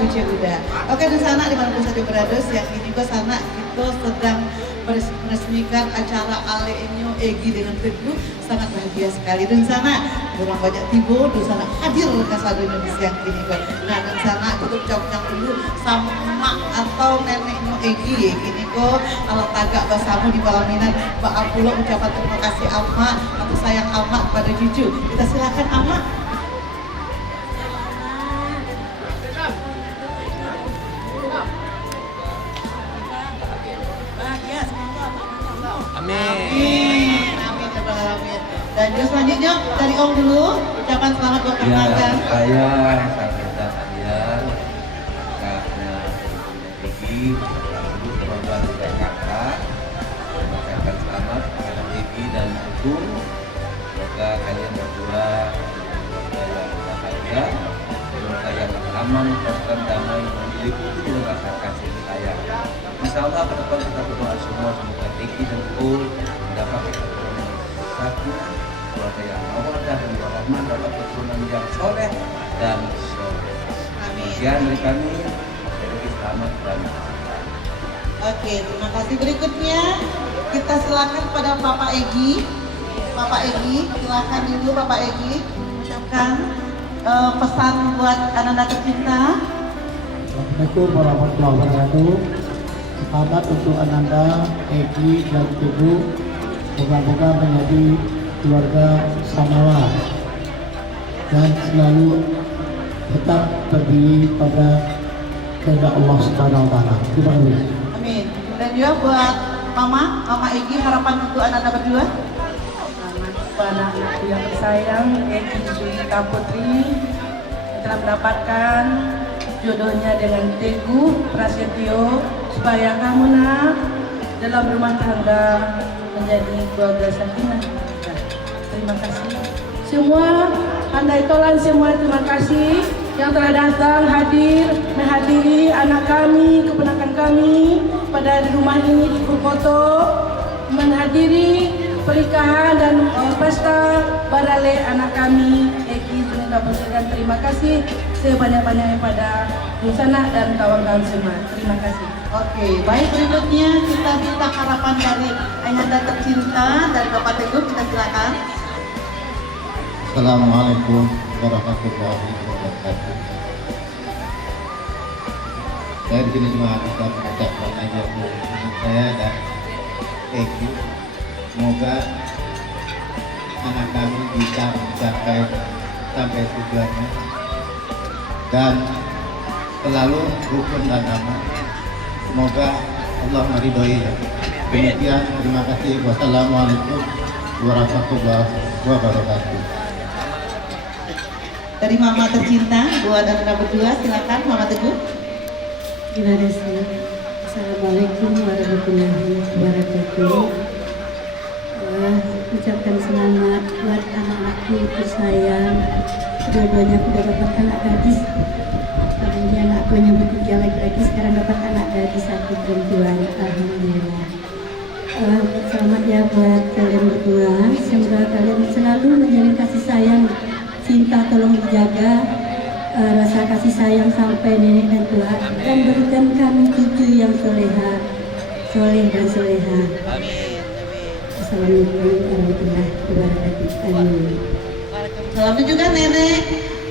Uce Uda. Oke, dan sana dimanapun saja berada, siang ini kok sana kita sedang meresmikan acara Aleño Egi dengan Teguh, sangat bahagia sekali. Dan sana orang banyak tibo, di sana hadir kasado Indonesia yang ini kok. Nah, dan sana kita ucapkan dulu sama emak atau neneknya Egi ini kok alat tagak basamu di Balaminan. Mbak Abdullah ucapan terima kasih Ama atau sayang Ama kepada cucu. Kita silakan Ama. Amin. Amin ya Bang Amin. Dan juga selanjutnya dari Om dulu ucapan selamat buat keluarga. Saya minta kalian kakaknya Egi, semoga tidak kakak mengucapkan selamat kepada Egi dan Ibu. Semoga kalian berdua keluarga yang bahagia, keluarga yang aman, tentram, damai, meliputi dengan rasa kasih sayang. Insya Allah ke depan kita berdoa semua semoga Egi dan Ibu mendapat keturunan sakinah, keluarga yang mawaddah dan warahmah, dapat keturunan yang soleh dan soleh. Demikian dari kami, Egi selamat dan Oke, terima kasih. Berikutnya kita silakan pada Bapak Egi. Bapak Egi, silakan dulu Bapak Egi ucapkan pesan buat Ananda tercinta. Assalamualaikum warahmatullahi wabarakatuh. Selamat untuk Ananda, Egi, dan Ibu. Moga-moga menjadi keluarga samawa dan selalu tetap berdiri pada kehendak Allah Subhanahu wa taala. Terima kasih. Amin. Dan juga buat Mama Egi, harapan untuk Ananda berdua. Selamat kepada anakku yang tersayang, Egi Zulika Putri, yang telah mendapatkan jodohnya dengan Teguh Prasetyo, supaya kamu nak dalam rumah tangga menjadi keluarga sakinah. Terima kasih. Semua andai tolan semua, terima kasih yang telah datang hadir menghadiri anak kami, keponakan kami pada rumah ini di Purwokerto, menghadiri pernikahan dan pesta barale anak kami Egi Zulika Putri. Dan terima kasih sebanyak-banyaknya pada Nusana dan kawan-kawan semua. Terima kasih. Oke, baik, berikutnya kita minta harapan dari Ananda tercinta dan Bapak Teguh, kita silakan. Assalamualaikum warahmatullahi wabarakatuh. Saya di sini cuma bisa mengucapkan aja untuk saya dan Egi. Semoga anak kami bisa mencapai sampai tujuannya dan selalu rukun dan aman. Semoga Allah meridhoi. Demikian, terima kasih. Wassalamualaikum warahmatullahi wabarakatuh. Dari Mama tercinta buat Ananda berdua, silakan Mama Teguh. Terima kasih. Assalamualaikum warahmatullahi wabarakatuh. Ucapkan selamat buat anak-anakku tersayang. Dua-duanya sudah dapat anak gadis. Kemudian aku yang bertiga laki-laki, sekarang dapat anak gadis satu perempuan. Alhamdulillah. Selamat ya buat kalian berdua. Semoga kalian selalu menjalin kasih sayang, cinta, tolong dijaga rasa kasih sayang sampai nenek dan tua, dan berikan kami cucu yang soleha, soleh dan soleha. Assalamualaikum warahmatullahi wabarakatuh. Amin. Salam juga nenek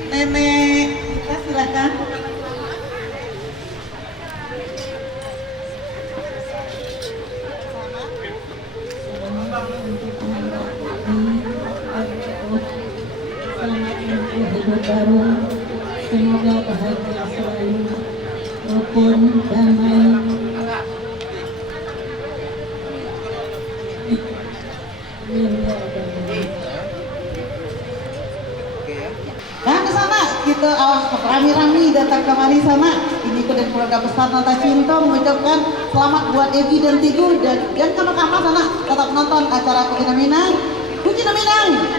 kita silakan. Hidup baru, semoga bahagia selalu, rukun, damai. Nah, ke sana kita rami-rami datang kemari sana. Ini dan keluarga besar Nata Cinta mengucapkan selamat buat Egi dan Teguh, dan kalau kamu sana tetap nonton acara Puji Minang,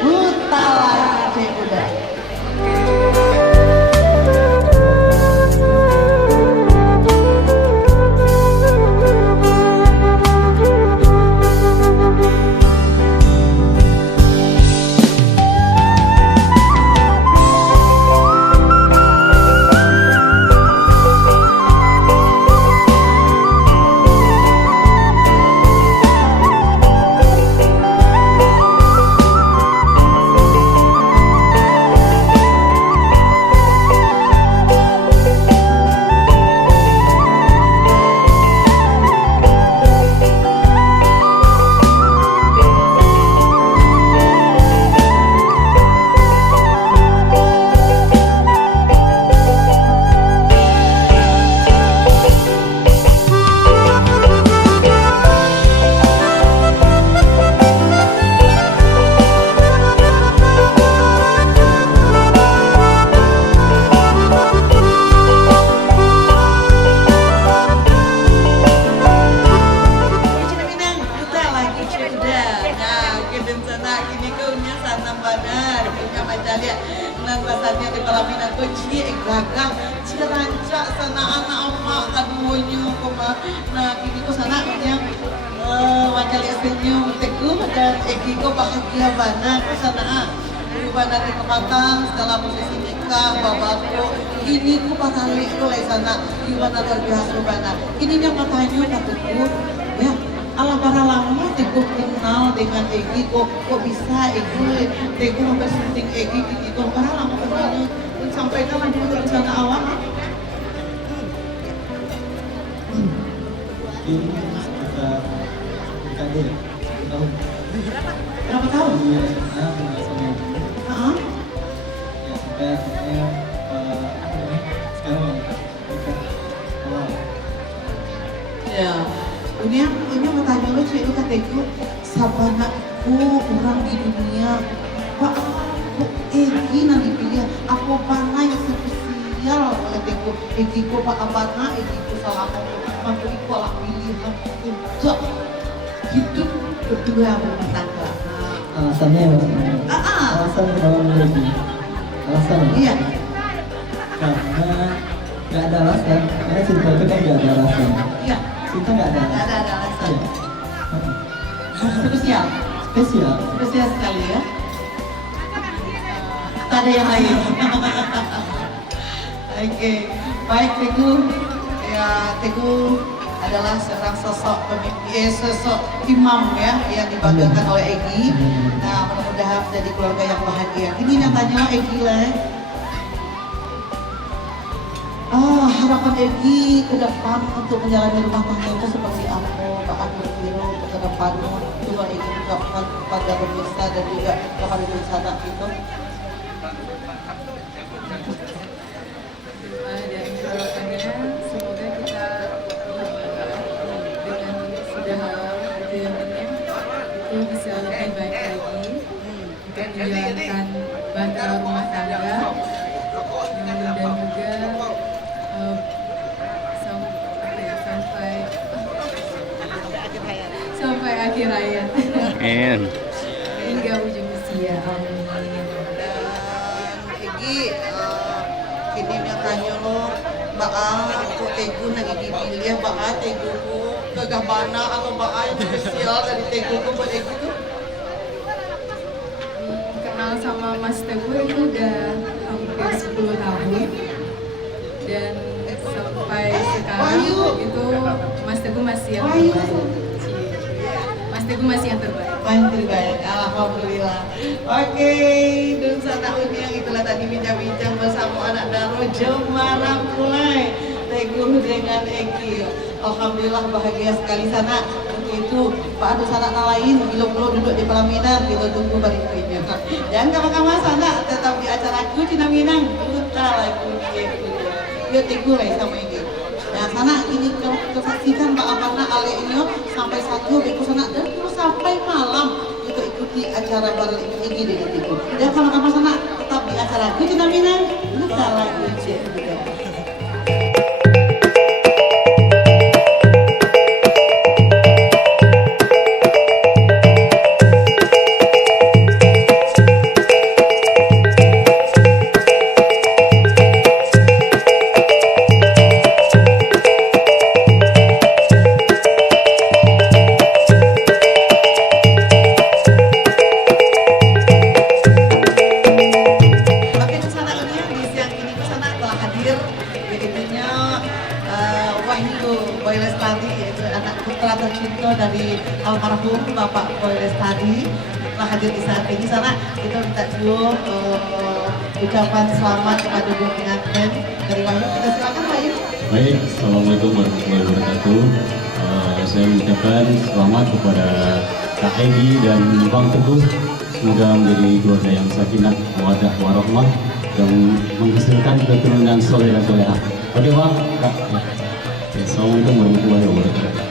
Mutala Uda. rancak sana anak emak aduhnya koma. Nah kini ko sana kanya wacal senyum teguh dan Egi ko bahagia bana ko sana bana di kematan setelah posisi nikah babako ini ko patali ko lay sana gimana luar biasa bana ini yang matanya kataku ya Allah para lama teguh kenal dengan Egi kok bisa Egi teguh mempersunting Egi kini ko para lama kenalnya sampai kapan dulu rencana awal? Ini sekitar dekade tahun. Berapa tahun? Iya, sama sama ibu. Ya sampai akhirnya sekarang nikah awal. Ya, ini mau tanya lo cuy, lu kataku sabanakku orang di dunia Pak, kok Egi nanti pilih aku panah yang spesial kataku Egi ko Pak abana, Egi ko salah mampu iku lah pilihan untuk hidup berdua berumah tangga. Alasannya apa? Alasan kenapa memilih? Alasan? Iya. Karena nggak ada alasan. Karena cinta itu kan nggak ada alasan. Iya. Cinta nggak ada alasan. Nggak ada alasan. Iya. Spesial. Spesial sekali ya. Tak ada yang lain. Oke, baik Teguh. Ya Teguh adalah seorang sosok pemimpin, sosok imam ya yang dibanggakan oleh Egi. Nah mudah-mudahan menjadi keluarga yang bahagia. Ini yang tanya Egi lah. Harapan Egi ke depan untuk menjalani rumah tangga itu seperti apa? Pak Agung Kiro ke depan juga Egi juga pada pemirsa dan juga kepada wisata itu. Dan harapannya semoga kita dengan sudah rezekinya itu bisa lebih baik lagi untuk menjalankan bahtera rumah tangga dan juga sampai akhir hayat hingga ujung usia. Amin. Dan Egi kini tanya lo aku Teguh lagi dipilih Teguh kegabana atau yang spesial dari Teguh buat Egi tuh Kenal sama Mas Teguh itu udah hampir 10 tahun dan sampai sekarang itu Mas Teguh masih yang terbaik. Mas Teguh masih yang terbaik. Paling terbaik, alhamdulillah. Oke, dan sana yang itulah tadi bincang-bincang bersama anak Daro Jemara mulai Teguh dengan Egi. Alhamdulillah bahagia sekali sana. Untuk itu Pak Adu sana lain belum duduk di pelaminan kita tunggu berikutnya. Dan kawan-kawan sana tetap di acara Cina Minang putra lagu dia Teguh lah sama Egi. Nah sana ini kesaksikan Pak Aparna Aleinyo sampai satu beku sana dan terus sampai malam itu ikuti acara bareng Egi di Teguh. Dan kawan-kawan sana tetap di acara Cina Minang putra lagu juga. Dari almarhum Bapak Boy Lestari telah hadir di saat ini sana kita minta dulu ucapan selamat kepada dua pengantin dari Wahyu. Kita silakan Wahyu. Baik, assalamualaikum warahmatullahi wabarakatuh. Saya mengucapkan selamat kepada Kak Egi dan Bang Teguh. Semoga menjadi keluarga yang sakinah, mawaddah, warahmah dan menghasilkan keturunan soleh dan solehah. Oke Bang, Kak. Assalamualaikum warahmatullahi wabarakatuh.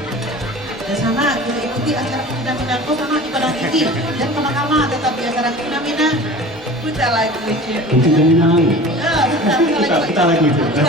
Dan sana kita ikuti acara Cina Minang sama di Padang Tinggi dan sama-sama tetap di acara Cina Minang. Kita lagi Untuk Minang. kita lagi juga.